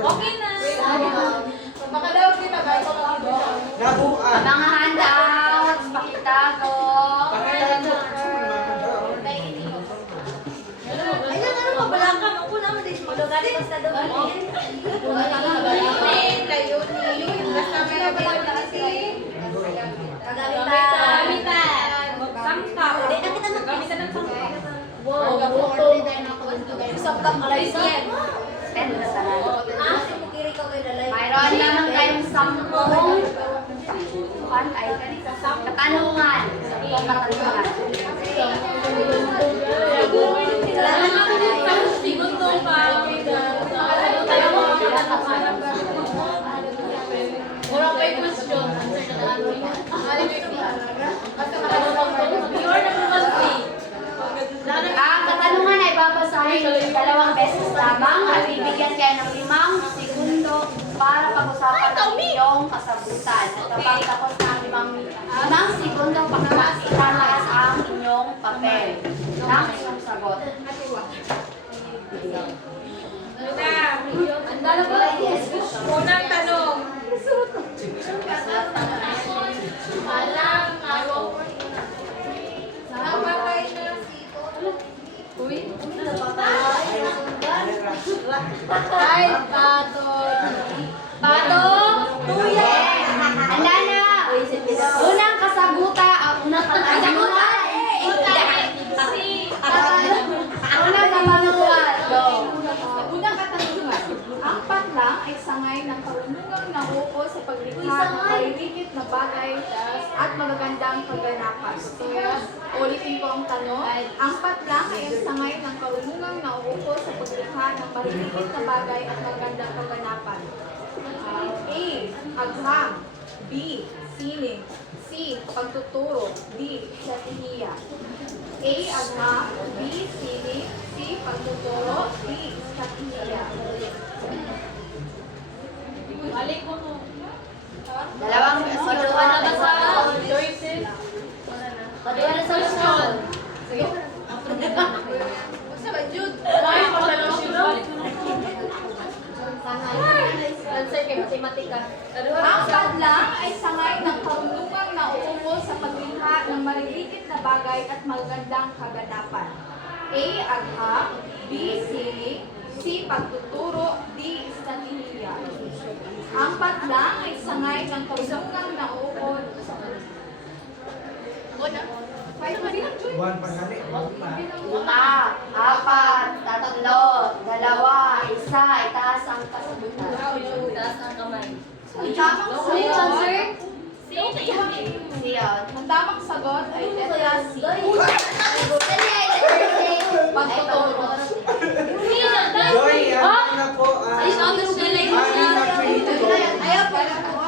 Okay na. Baka daw kita ba? Mga handouts, pakitago. Ayun, ano ba? Balangkang ako naman din. Magaling basta daw. Layunin. Basta may nabalang kasi. Kagamitan. Sangka. Hindi na kita gamitan ng sangka. Wow. Isang tap malaysia. Mayroon naman tayong 10 katanungan. 10 katanungan. Orang may question. Ang katanungan ay babasahin 2 beses lamang at bibigyan kayo ng 5 segundo para pag-usapan ang inyong kasagutan. At kapag tapos ng 5 segundo, pakipakita ang inyong papel ng inyong sagot. Unang tanong. Napatay na sito. Uy. Ay, pato. Pato? Tuya! Handa na! Unang kasagutan, unang katanungan. Unang katanungan. Unang katanungan, ang patlang ay sangay ng karunungang nauuko sa paglikha ng maliliit na bagay at magagandang kaganapan. Ulitin ko ang tanong, ang patlang ay ang sangay ng karunungang nauuko sa paglikha ng maliliit na bagay at magagandang kaganapan. A. Agham. B. Sining. C. Pagtuturo. D. Strategiya. A. Agham. B. Sining. C. Pagtuturo. D. Strategiya. Balik ko no. Dalawang kasagutan na sa Choices. Kaduwa na sa question. Basta ba, Jude? Ay, patanong siya. Answer kay matematika. Ang patlang ay sangay ng karunungang nauuko sa paglikha ng maliliit na bagay at magandang kaganapan. A. Agham. B. Sining. C. Pagtuturo. D. Strategiya. Ang patlang ay sangay ng karunungang nauuko sa Una, 4, 3, 2, 1, itaas ang kasagutan. Taas ng kamay. Ang tamang sagot, Siyon. ang tamang sagot ay letra C. Pagtuturo. Joy, ano na po?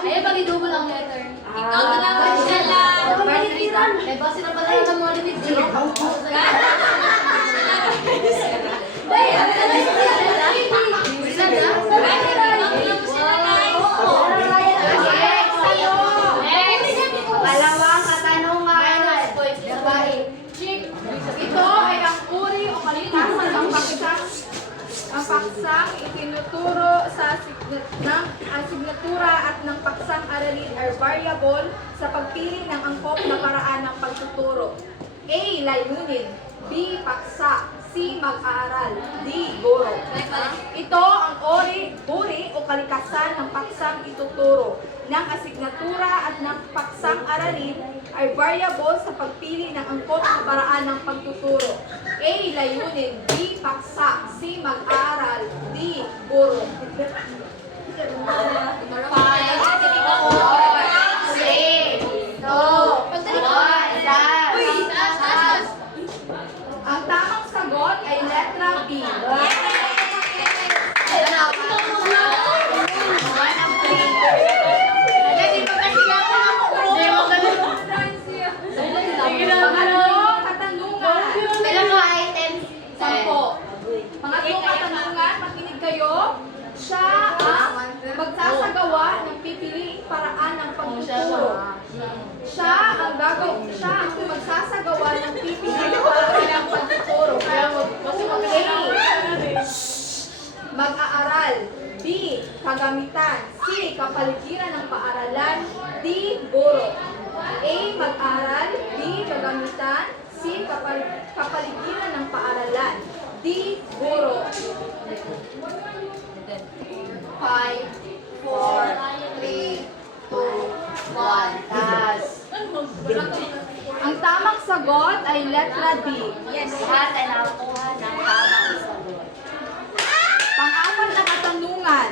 Ayaw pag i-double ang letter. Ikaw Ah. na lang, Angela. May base na pala yung mga limited. Dalawang katanungan. Ito ay ang uri o kalikasan ng paksang. Ang paksang itinuturo sa asignatura at ng paksang aralin ay variable sa pagpili ng angkop na paraan ng pagtuturo. A. Layunin. B. Paksa. C. Mag-aaral. D. Guro. Ito ang uri o kalikasan ng paksang ituturo ng asignatura at ng paksang aralin ay variable sa pagpili ng angkop na paraan ng pagtuturo. A. Layunin. B. Paksa. C. Mag-aaral. D. Guro. Ang tamang sagot ay letra B. Pangatlong katanungan. Dalawang items. 10. Pangatlong katanungan, makinig kayo. Siya ang magsasagawa ng pipiliing paraan ng pagtuturo. Siya ang magsasagawa ng pipiliing paraan ng pagtuturo. kagamitan. C. Kapaligiran ng paaralan. D. Guro. A. Mag-aral. B. Kagamitan. C. Kapaligiran ng paaralan. D. Guro. 5, 4, 3, 2, 1. Tas. Ang tamang sagot ay letra D. Lahat ay nakakuha ng tamang sagot. Pang-apat na katanungan.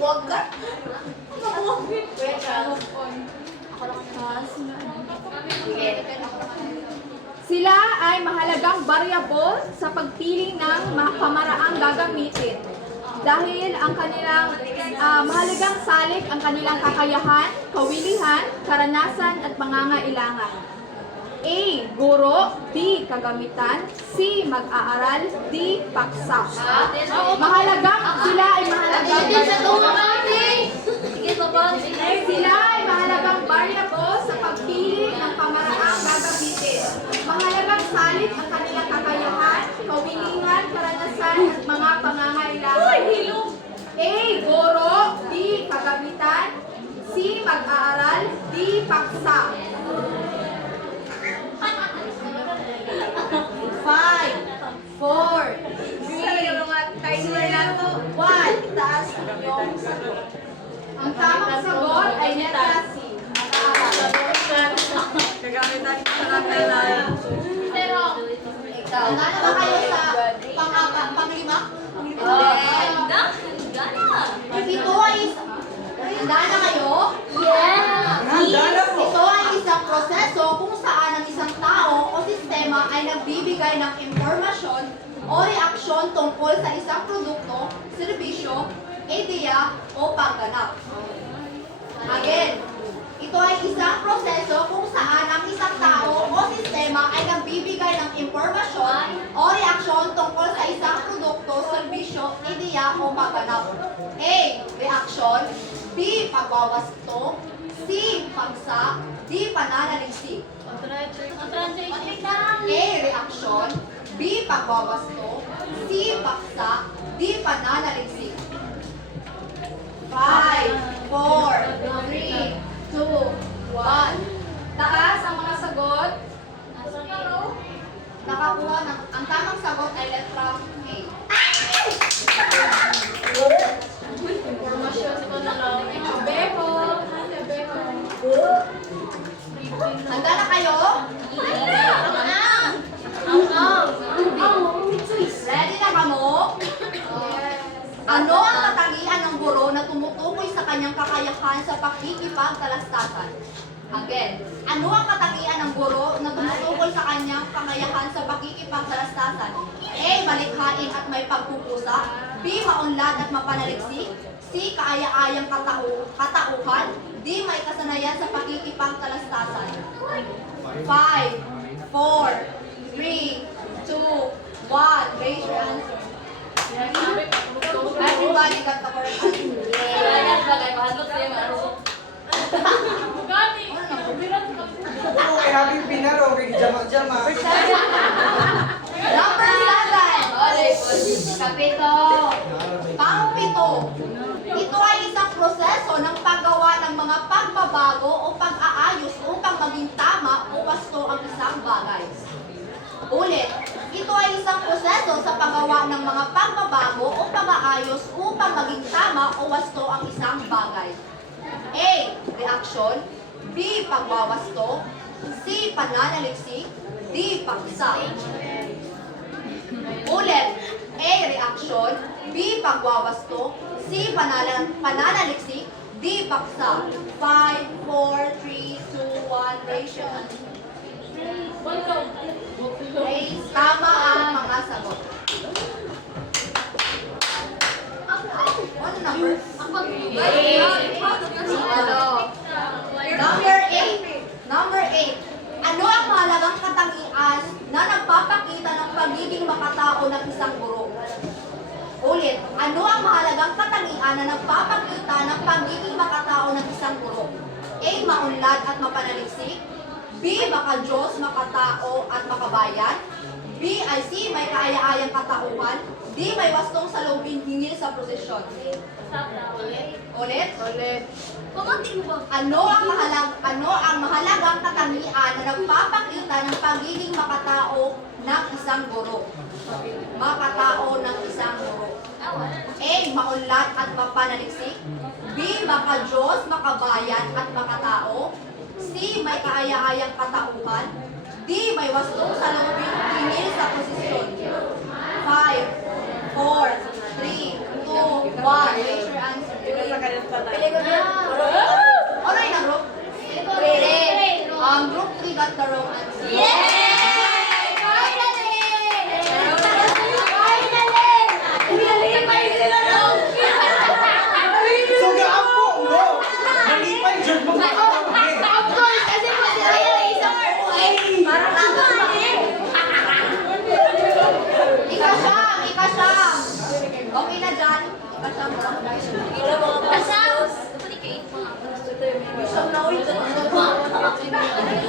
Huwag ka. Wait, ako lang. Sige. Sila ay mahalagang variable sa pagpili ng pamaraang gagamitin. Dahil ang kanilang mahalagang salik ang kanilang kakayahan, kawilihan, karanasan at pangangailangan. A. Guro. B. Kagamitan. C. Mag-aaral. D. Paksa. Sila ay mahalagang Sila ay mahalagang variable sa pagpili ng pamaraang gagamitin. Mahalagang salik ang kanilang kakayahan, kawilihan, karanasan at mga pangangailangan. A. Guro. B. Kagamitan. C. Mag-aaral. D. Paksa. 5, 4, 3, 1. Itaas yung sagot. Ang tamang sagot ay letra C. Pero, ikaw. Nana ba kayo sa panglima? Ito ay Nana kayo? Nandala po. Ito ay isang proseso kung saan ang isang tao o sistema ay nagbibigay ng impormasyon o reaksyon tungkol sa isang produkto, serbisyo, ideya o pagganap. Again, ito ay isang proseso kung saan ang isang tao o sistema ay nagbibigay ng impormasyon o reaksyon tungkol sa isang produkto, serbisyo, ideya o pagganap. A. Reaksyon. B. Pagwawasto. C. Pagsa. D. Pananaliksik. A. Reaksyon. B. Pagwawasto. C. Paksa. D. Pananaliksik. 5, 4, 3, 2, 1. Taas ang mga sagot. Nakakuha ng, ang tamang sagot ay letra A. Beho. Handa na kayo? Ready na kamo? Ano ang katangian ng guro na tumutukoy sa kanyang kakayahan sa pakikipagtalastasan? Again, ano ang katangian ng guro na tumutukoy sa kanyang kakayahan sa pakikipagtalastasan? A. Malikhain at may pagkukusa. B. Maunlad at mapanaliksik. C. Kaaya-ayang katauhan. D. May kasanayan sa pakikipagtalastasan. 5, 4, 3, 2, 1. Raise your answer. Everybody got the correct answer. Oo, kay Happy Pinaro, kay Jama-Jama. Number 7. Kapito. Pang-pito. Ito ay isang proseso ng paggawa ng mga pagbabago o pag-aayos upang maging tama o wasto ang isang bagay. Ulit, ito ay isang proseso sa paggawa ng mga pagbabago o pag-aayos upang maging tama o wasto ang isang bagay. A. Reaksyon. B. Pagwawasto. C. Pananaliksik. D. Paksa. Ulit, A. Reaksyon. B. Pagwawasto. C. Pananaliksik. D. Paksa. 5, 4, 3, 2, 1. Raise your hand. Raise. Tama ang mga sagot. What number? Number 8. Ano ang mahalagang katangian na nagpapakita ng pagiging makatao ng isang guro? Ulit, ano ang mahalagang katangian na nagpapakita ng pagiging makatao ng isang guro? A. Maunlad at mapanaliksik. B. Makadiyos, makatao at makabayan. D. B ay C, may kaaya-ayang katauhan. D, may wastong salubin hingil sa prosesyon. Ulit? Ulit. Ano ang mahalagang katangian na nagpapakita ng pagiging makatao ng isang guro? Makatao ng isang guro. A, maunlad at mapanaliksik. B, makadiyos, makabayan at makatao. C, may kaaya-ayang katauhan. D, may wastong salubin hingil sa posisyon. 5, 4, 3, 2, 1. Raise your answer. Ano yung group? 3. Ang group 3 got the wrong answer. So, gaampo mo! Malipay dyan mo! Ikasyam. Okay na dyan. Ikasyam mo.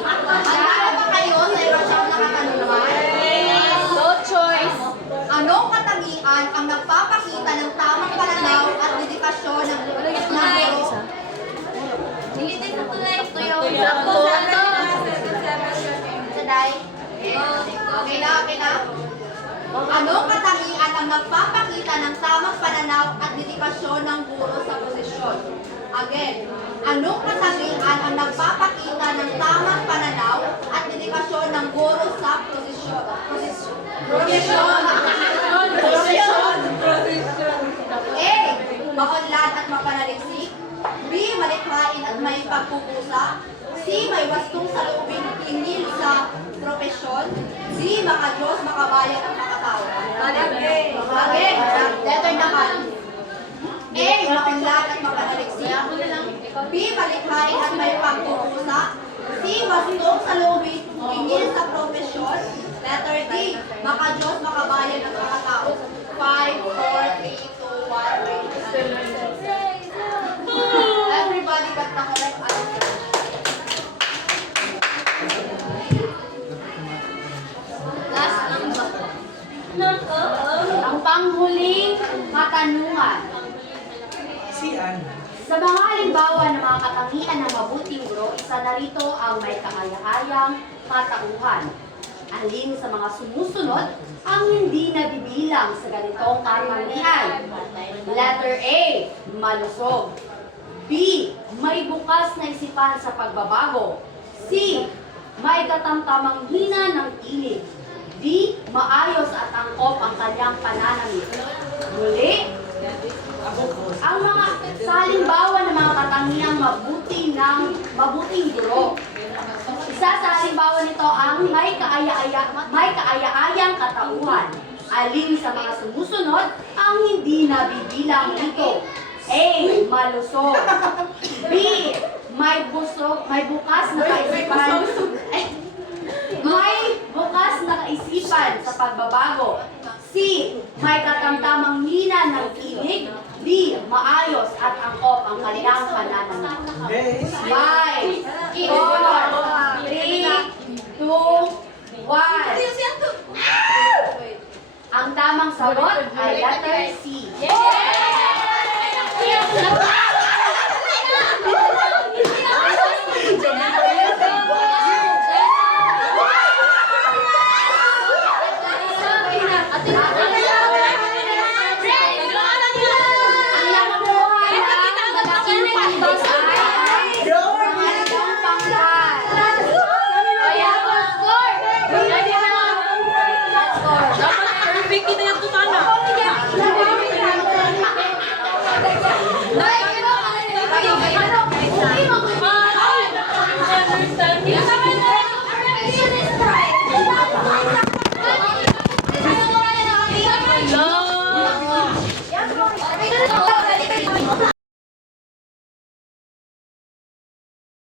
Handa ba kayo sa ikasyam na katanungan? No choice. Anong katangian ang nagpapakita ng tamang pananaw at dedikasyon ng guro? Okay na. Anong katangian ang nagpapakita ng tamang pananaw at dedikasyon ng guro sa posisyon? Again, anong katangian ang nagpapakita ng tamang pananaw at dedikasyon ng guro sa posisyon? Posisyon. A, maunlad at mapanaliksik. B, malikhain at may pagkukusa. C, may wastong salubin hingil sa propesyon. D, makadiyos, makabayan at makatao. Again, letter naman. A, maunlad at mapanaliksik. B, malikhain at may pagkukusa. C, wastong salubin hingil sa propesyon. Letter D, makadiyos, makabayan at makatao. 5, 4, 3, 2, 1. Everybody got the correct answer. Last number. Ang panghuling katanungan. Sian. Sa mga halimbawa ng mga katangian ng mabuting guro, isa na rito ang may kaaya-ayang katauhan. Alin sa mga sumusunod ang hindi nabibilang sa ganitong katangian? Letter A, malusog. B, may bukas na isipan sa pagbabago. C, may katamtamang hina ng tinig. D, maayos at angkop ang kanyang pananamit. Muli, ang mga sa halimbawa ng mga katangiang mabuting guro. Isa sa halimbawa nito ang may kaaya-ayang katauhan. Alin sa mga sumusunod ang hindi nabibilang nito? A, malusog. B, may bukas na kaisipan. May bukas na kaisipan sa pagbabago. C, may katamtamang hina ng tinig. D, maayos at angkop ang kanyang pananamit. 5, 4,